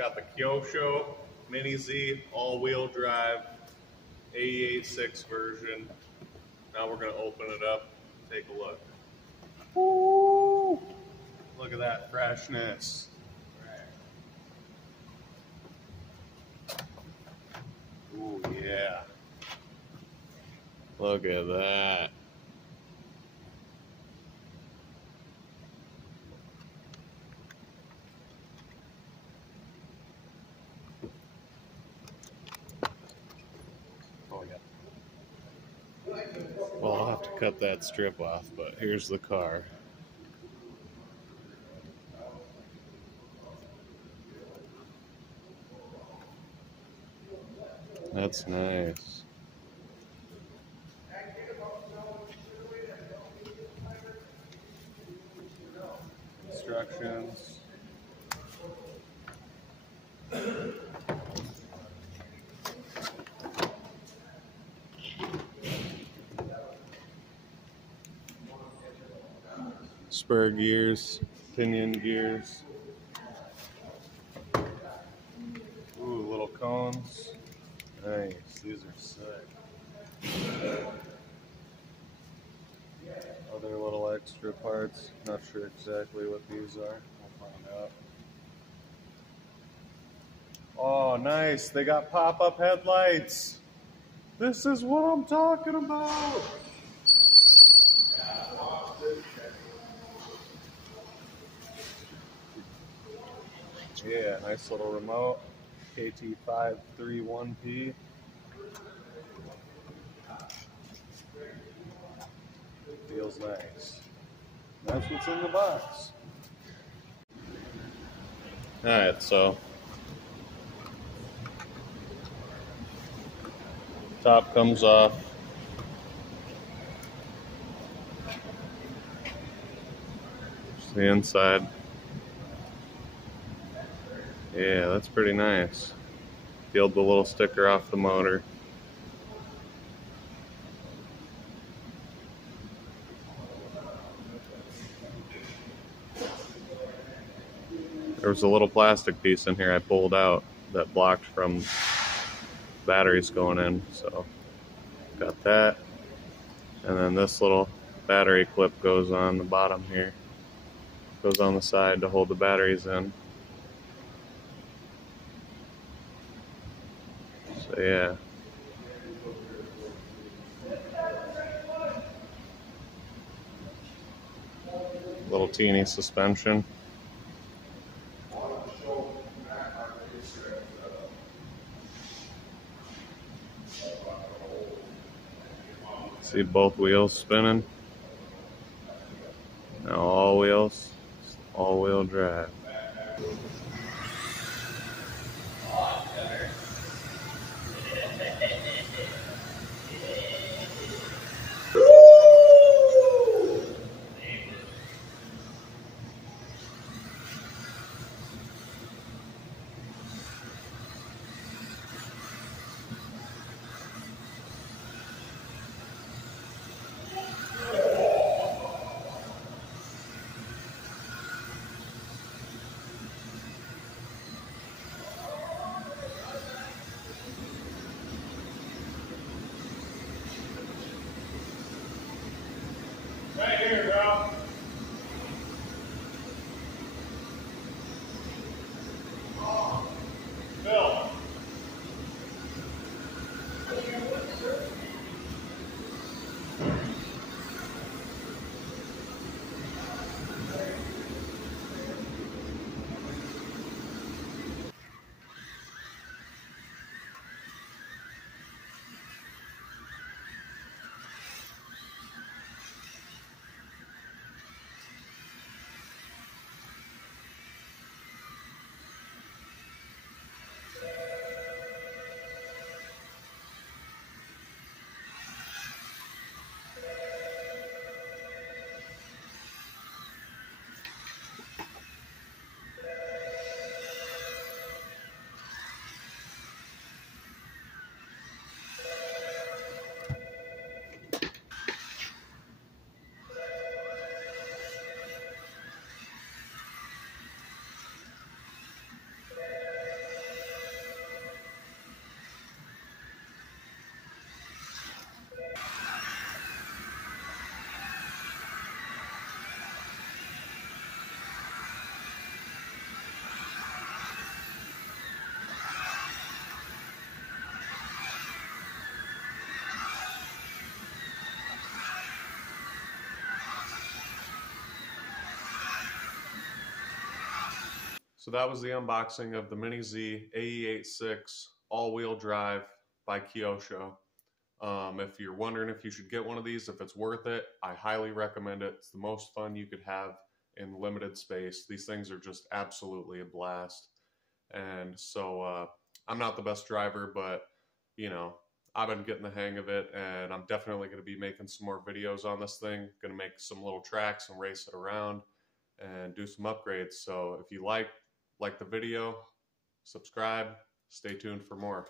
Got the Kyosho Mini Z all-wheel drive AE86 version. Now we're going to open it up, take a look. Woo! Look at that freshness. Ooh, yeah. Look at that. Oh, yeah. Well, I'll have to cut that strip off, but here's the car. That's nice. Instructions. Spur gears, pinion gears. Ooh, little cones. Nice, these are sick. Other little extra parts. Not sure exactly what these are. We'll find out. Oh, nice. They got pop-up headlights. This is what I'm talking about. Yeah, nice little remote. KT531P. Feels nice. That's what's in the box. Alright, so top comes off. Just the inside. Yeah, that's pretty nice. Peeled the little sticker off the motor. There was a little plastic piece in here I pulled out that blocked from batteries going in, so got that. And then this little battery clip goes on the bottom here. Goes on the side to hold the batteries in. So yeah. Little teeny suspension. See both wheels spinning. Now all wheels, all-wheel drive. So that was the unboxing of the Mini Z AE86 all-wheel drive by Kyosho. If you're wondering if you should get one of these, if it's worth it, I highly recommend it. It's the most fun you could have in limited space. These things are just absolutely a blast. And so I'm not the best driver, but you know, I've been getting the hang of it, and I'm definitely going to be making some more videos on this thing. Going to make some little tracks and race it around and do some upgrades. So if you like the video, subscribe, stay tuned for more.